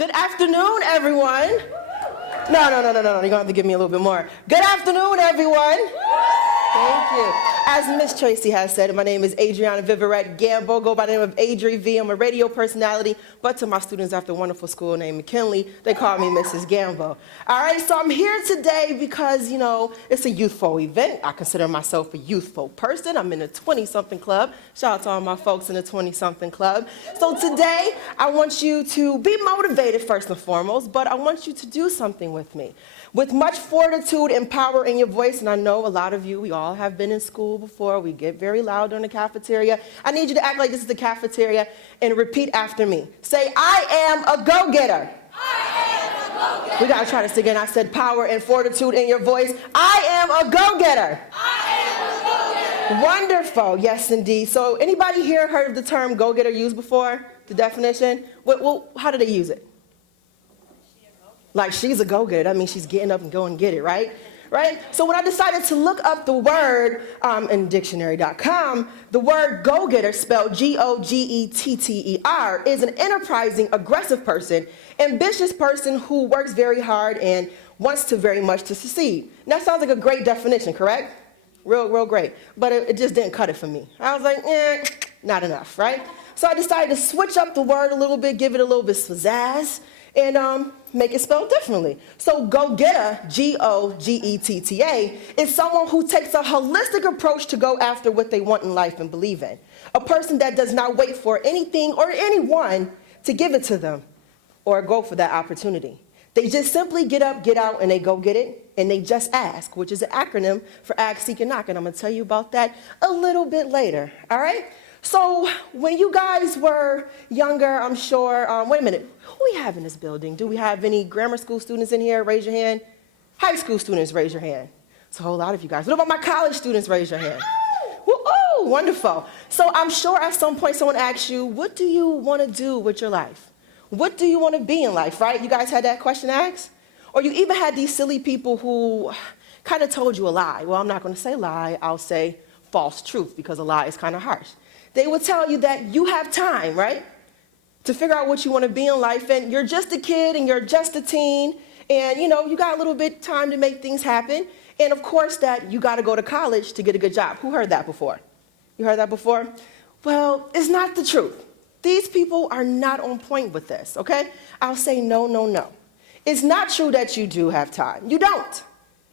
Good afternoon, everyone. No. You're going to have to give me a little bit more. Good afternoon, everyone. Thank you. As Miss Tracy has said, my name is Adriana Viverette-Gamble. Go by the name of Adri V. I'm a radio personality, but to my students after a wonderful school named McKinley, they call me Mrs. Gamble. All right, so I'm here today because, it's a youthful event. I consider myself a youthful person. I'm in a 20-something club. Shout out to all my folks in the 20-something club. So today, I want you to be motivated first and foremost, but I want you to do something with me. With much fortitude and power in your voice, and I know a lot of you, we all have been in school before, we get very loud during the cafeteria. I need you to act like this is the cafeteria and repeat after me. Say, I am a go-getter. I am a go-getter. We gotta try this again. I said power and fortitude in your voice. I am a go-getter. I am a go-getter. Wonderful, yes indeed. So anybody here heard of the term go-getter used before? The definition? Well, how do they use it? Like she's a go-getter, that means she's getting up and go and get it, right? Right? So when I decided to look up the word in dictionary.com, the word go-getter, spelled G-O-G-E-T-T-E-R, is an enterprising, aggressive person, ambitious person who works very hard and wants to very much to succeed. And that sounds like a great definition, correct? Real great. But it just didn't cut it for me. I was like, not enough, right? So I decided to switch up the word a little bit, give it a little bit pizzazz, and make it spelled differently. So go-getter, G-O-G-E-T-T-A, is someone who takes a holistic approach to go after what they want in life and believe in. A person that does not wait for anything or anyone to give it to them or go for that opportunity. They just simply get up, get out, and they go get it, and they just ask, which is an acronym for ask, seek, and knock, and I'm going to tell you about that a little bit later, all right? So when you guys were younger, I'm sure, wait a minute, who do we have in this building? Do we have any grammar school students in here? Raise your hand. High school students, raise your hand. It's a whole lot of you guys. What about my college students? Raise your hand. Woo-oh, wonderful. So I'm sure at some point someone asks you, what do you want to do with your life? What do you want to be in life, right? You guys had that question asked? Or you even had these silly people who kind of told you a lie. Well, I'm not going to say lie. I'll say false truth because a lie is kind of harsh. They will tell you that you have time, right, to figure out what you want to be in life, and you're just a kid and you're just a teen, and, you got a little bit time to make things happen, and, of course, that you got to go to college to get a good job. Who heard that before? You heard that before? Well, it's not the truth. These people are not on point with this, okay? I'll say no. It's not true that you do have time. You don't.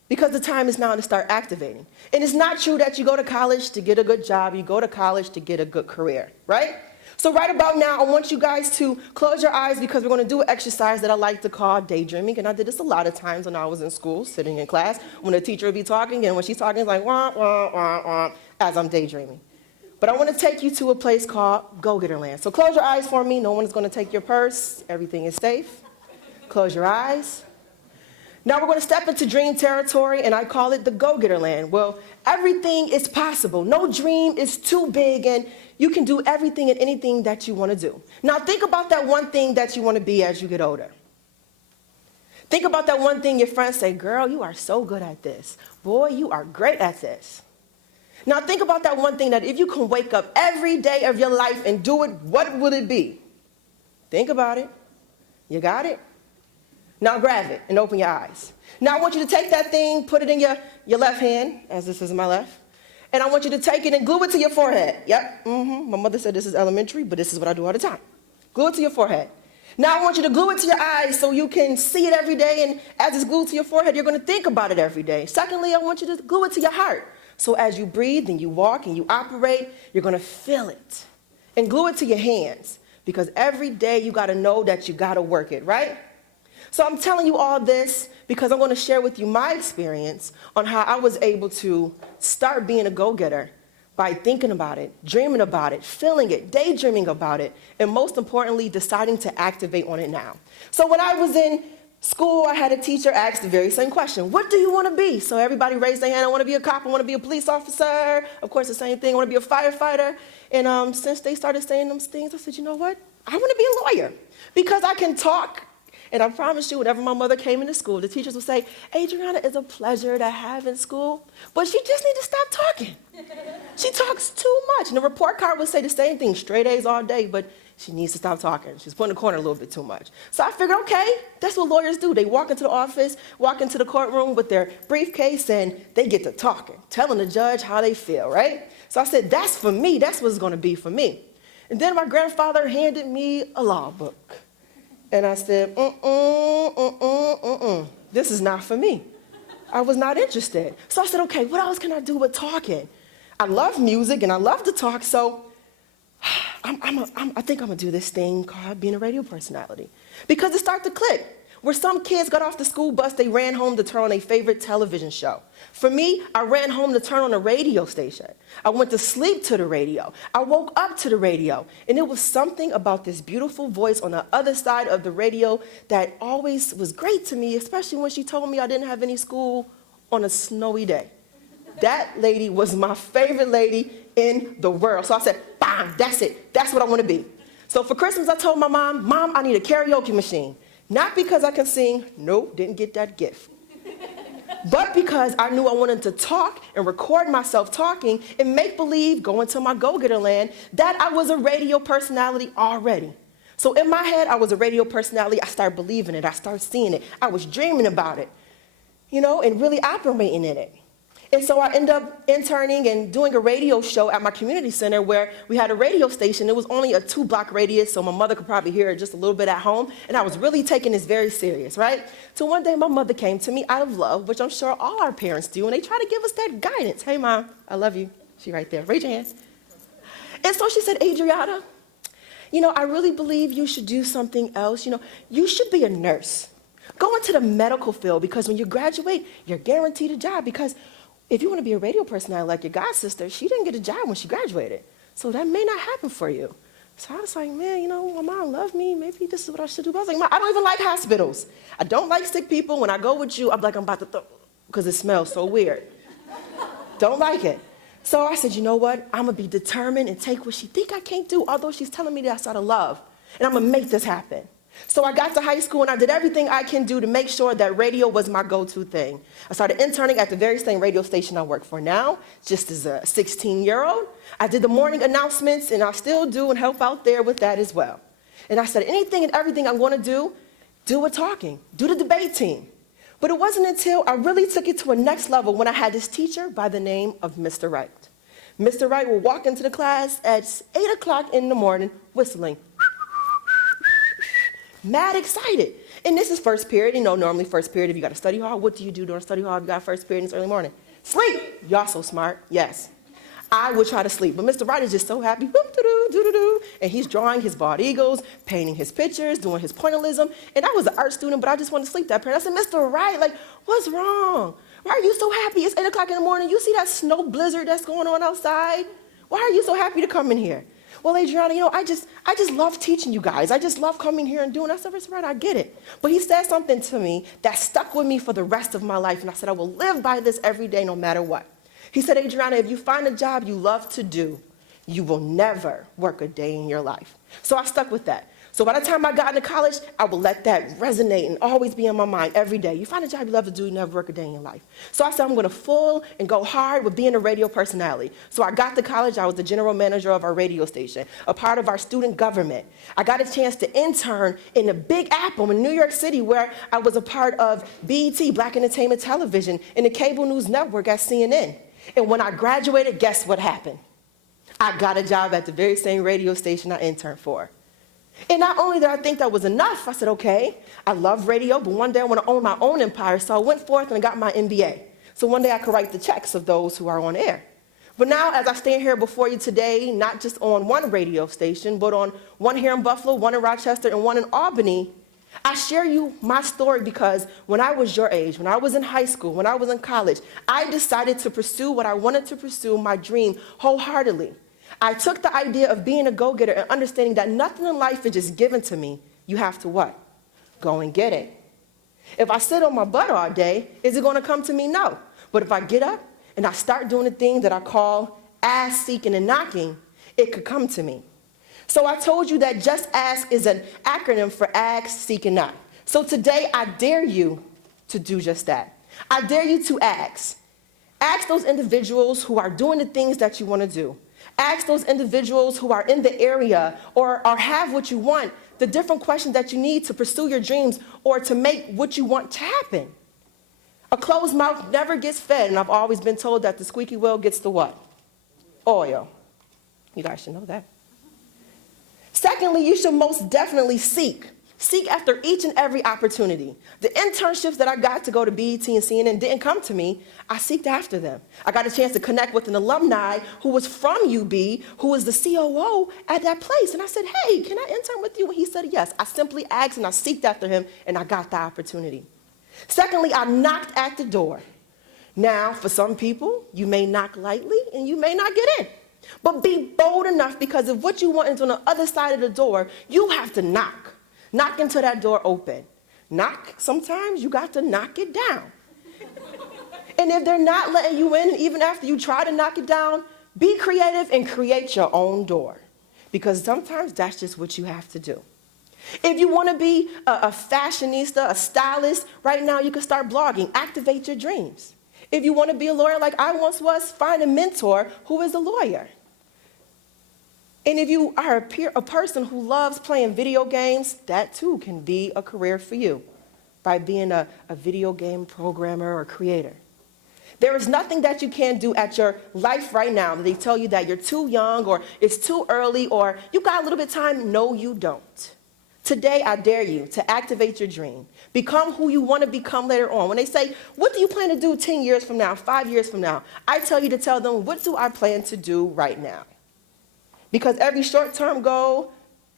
Because the time is now to start activating. And it's not true that you go to college to get a good job, you go to college to get a good career, right? So right about now, I want you guys to close your eyes because we're going to do an exercise that I like to call daydreaming. And I did this a lot of times when I was in school, sitting in class, when the teacher would be talking, and when she's talking, it's like, wah, wah, wah, wah, as I'm daydreaming. But I want to take you to a place called Go-Getter Land. So close your eyes for me. No one is going to take your purse. Everything is safe. Close your eyes. Now we're going to step into dream territory, and I call it the go-getter land. Well, everything is possible. No dream is too big, and you can do everything and anything that you want to do. Now think about that one thing that you want to be as you get older. Think about that one thing your friends say, girl, you are so good at this. Boy, you are great at this. Now think about that one thing that if you can wake up every day of your life and do it, what would it be? Think about it. You got it? Now grab it and open your eyes. Now I want you to take that thing, put it in your left hand, as this is my left, and I want you to take it and glue it to your forehead. Yep, My mother said this is elementary, but this is what I do all the time. Glue it to your forehead. Now I want you to glue it to your eyes so you can see it every day, and as it's glued to your forehead, you're going to think about it every day. Secondly, I want you to glue it to your heart. So as you breathe and you walk and you operate, you're going to feel it. And glue it to your hands, because every day you got to know that you got to work it, right? So I'm telling you all this because I'm going to share with you my experience on how I was able to start being a go-getter by thinking about it, dreaming about it, feeling it, daydreaming about it, and most importantly, deciding to activate on it now. So when I was in school, I had a teacher ask the very same question, what do you want to be? So everybody raised their hand, I want to be a cop, I want to be a police officer, of course the same thing, I want to be a firefighter. And since they started saying those things, I said, you know what? I want to be a lawyer because I can talk And I promise you, whenever my mother came into school, the teachers would say, Adriana is a pleasure to have in school, but she just needs to stop talking. She talks too much. And the report card would say the same thing, straight A's all day, but she needs to stop talking. She's put in the corner a little bit too much. So I figured, okay, that's what lawyers do. They walk into the office, walk into the courtroom with their briefcase, and they get to talking, telling the judge how they feel, right? So I said, that's for me. That's what it's going to be for me. And then my grandfather handed me a law book. And I said, this is not for me. I was not interested. So I said, okay, what else can I do with talking? I love music and I love to talk, so I think I'm gonna do this thing called being a radio personality. Because it started to click. Where some kids got off the school bus, they ran home to turn on their favorite television show. For me, I ran home to turn on a radio station. I went to sleep to the radio. I woke up to the radio. And it was something about this beautiful voice on the other side of the radio that always was great to me, especially when she told me I didn't have any school on a snowy day. That lady was my favorite lady in the world. So I said, bam, that's it. That's what I want to be. So for Christmas, I told my mom, Mom, I need a karaoke machine. Not because I can sing, nope, didn't get that gift. But because I knew I wanted to talk and record myself talking and make believe, go into my go-getter land, that I was a radio personality already. So in my head, I was a radio personality. I started believing it. I started seeing it. I was dreaming about it, and really operating in it. And so I ended up interning and doing a radio show at my community center where we had a radio station. It was only a 2-block radius, so my mother could probably hear it just a little bit at home. And I was really taking this very serious, right? So one day my mother came to me out of love, which I'm sure all our parents do, and they try to give us that guidance. Hey, Mom, I love you. She right there. Raise your hands. And so she said, Adriana, I really believe you should do something else. You should be a nurse. Go into the medical field because when you graduate, you're guaranteed a job because if you want to be a radio personality like your god sister, she didn't get a job when she graduated. So that may not happen for you. So I was like, man, my mom loved me. Maybe this is what I should do. But I was like, Mom, I don't even like hospitals. I don't like sick people. When I go with you, I'm like, I'm about to throw, because it smells so weird. Don't like it. So I said, you know what? I'm going to be determined and take what she think I can't do, although she's telling me that's out of love. And I'm going to make this happen. So I got to high school and I did everything I can do to make sure that radio was my go-to thing. I started interning at the very same radio station I work for now, just as a 16-year-old. I did the morning announcements and I still do and help out there with that as well. And I said anything and everything I'm going to do with talking, do the debate team. But it wasn't until I really took it to a next level when I had this teacher by the name of Mr. Wright. Mr. Wright would walk into the class at 8 o'clock in the morning whistling. Mad excited. And this is first period. Normally first period, if you got to study hall, what do you do during study hall if you got first period in this early morning? Sleep. Y'all so smart. Yes. I would try to sleep. But Mr. Wright is just so happy. And he's drawing his bald eagles, painting his pictures, doing his pointillism. And I was an art student, but I just wanted to sleep that period. I said, Mr. Wright, what's wrong? Why are you so happy? It's 8 o'clock in the morning. You see that snow blizzard that's going on outside? Why are you so happy to come in here? Well, Adriana, I just love teaching you guys. I just love coming here and doing. I said, Mr. Wright, I get it. But he said something to me that stuck with me for the rest of my life. And I said, I will live by this every day, no matter what. He said, Adriana, if you find a job you love to do, you will never work a day in your life. So I stuck with that. So by the time I got into college, I would let that resonate and always be in my mind every day. You find a job you love to do, you never work a day in your life. So I said I'm going to full and go hard with being a radio personality. So I got to college, I was the general manager of our radio station, a part of our student government. I got a chance to intern in the Big Apple in New York City where I was a part of BET, Black Entertainment Television, and the cable news network at CNN. And when I graduated, guess what happened? I got a job at the very same radio station I interned for. And not only did I think that was enough, I said, okay, I love radio, but one day I want to own my own empire. So I went forth and got my MBA. So one day I could write the checks of those who are on air. But now, as I stand here before you today, not just on one radio station, but on one here in Buffalo, one in Rochester, and one in Albany, I share you my story because when I was your age, when I was in high school, when I was in college, I decided to pursue what I wanted to pursue, my dream, wholeheartedly. I took the idea of being a go-getter and understanding that nothing in life is just given to me. You have to what? Go and get it. If I sit on my butt all day, is it going to come to me? No. But if I get up and I start doing the thing that I call ask, seeking, and knocking, it could come to me. So I told you that Just Ask is an acronym for ask, seek, and knock. So today, I dare you to do just that. I dare you to ask. Ask those individuals who are doing the things that you want to do. Ask those individuals who are in the area or have what you want, the different questions that you need to pursue your dreams or to make what you want to happen. A closed mouth never gets fed, and I've always been told that the squeaky wheel gets the what? Oil. You guys should know that. Secondly, you should most definitely seek. Seek after each and every opportunity. The internships that I got to go to BET and CNN didn't come to me. I seeked after them. I got a chance to connect with an alumni who was from UB, who was the COO at that place. And I said, hey, can I intern with you? And he said yes. I simply asked and I seeked after him, and I got the opportunity. Secondly, I knocked at the door. Now, for some people, you may knock lightly and you may not get in. But be bold enough, because if what you want is on the other side of the door, you have to knock. Knock until that door open. Knock, sometimes you got to knock it down. And if they're not letting you in, even after you try to knock it down, be creative and create your own door. Because sometimes that's just what you have to do. If you want to be a fashionista, a stylist, right now you can start blogging. Activate your dreams. If you want to be a lawyer like I once was, find a mentor who is a lawyer. And if you are a person who loves playing video games, that too can be a career for you by being a video game programmer or creator. There is nothing that you can do at your life right now that they tell you that you're too young or it's too early or you got a little bit of time. No, you don't. Today, I dare you to activate your dream. Become who you want to become later on. When they say, what do you plan to do 10 years from now, 5 years from now? I tell you to tell them, what do I plan to do right now? Because every short-term goal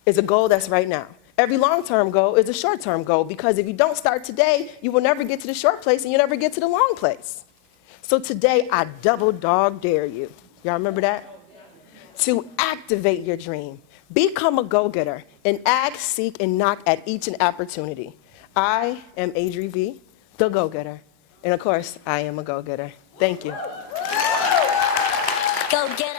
is a goal that's right now. Every long-term goal is a short-term goal, because if you don't start today, you will never get to the short place and you'll never get to the long place. So today, I double dog dare you. Y'all remember that? To activate your dream. Become a go-getter and ask, seek, and knock at each and opportunity. I am Adri V, the go-getter. And of course, I am a go-getter. Thank you. Go get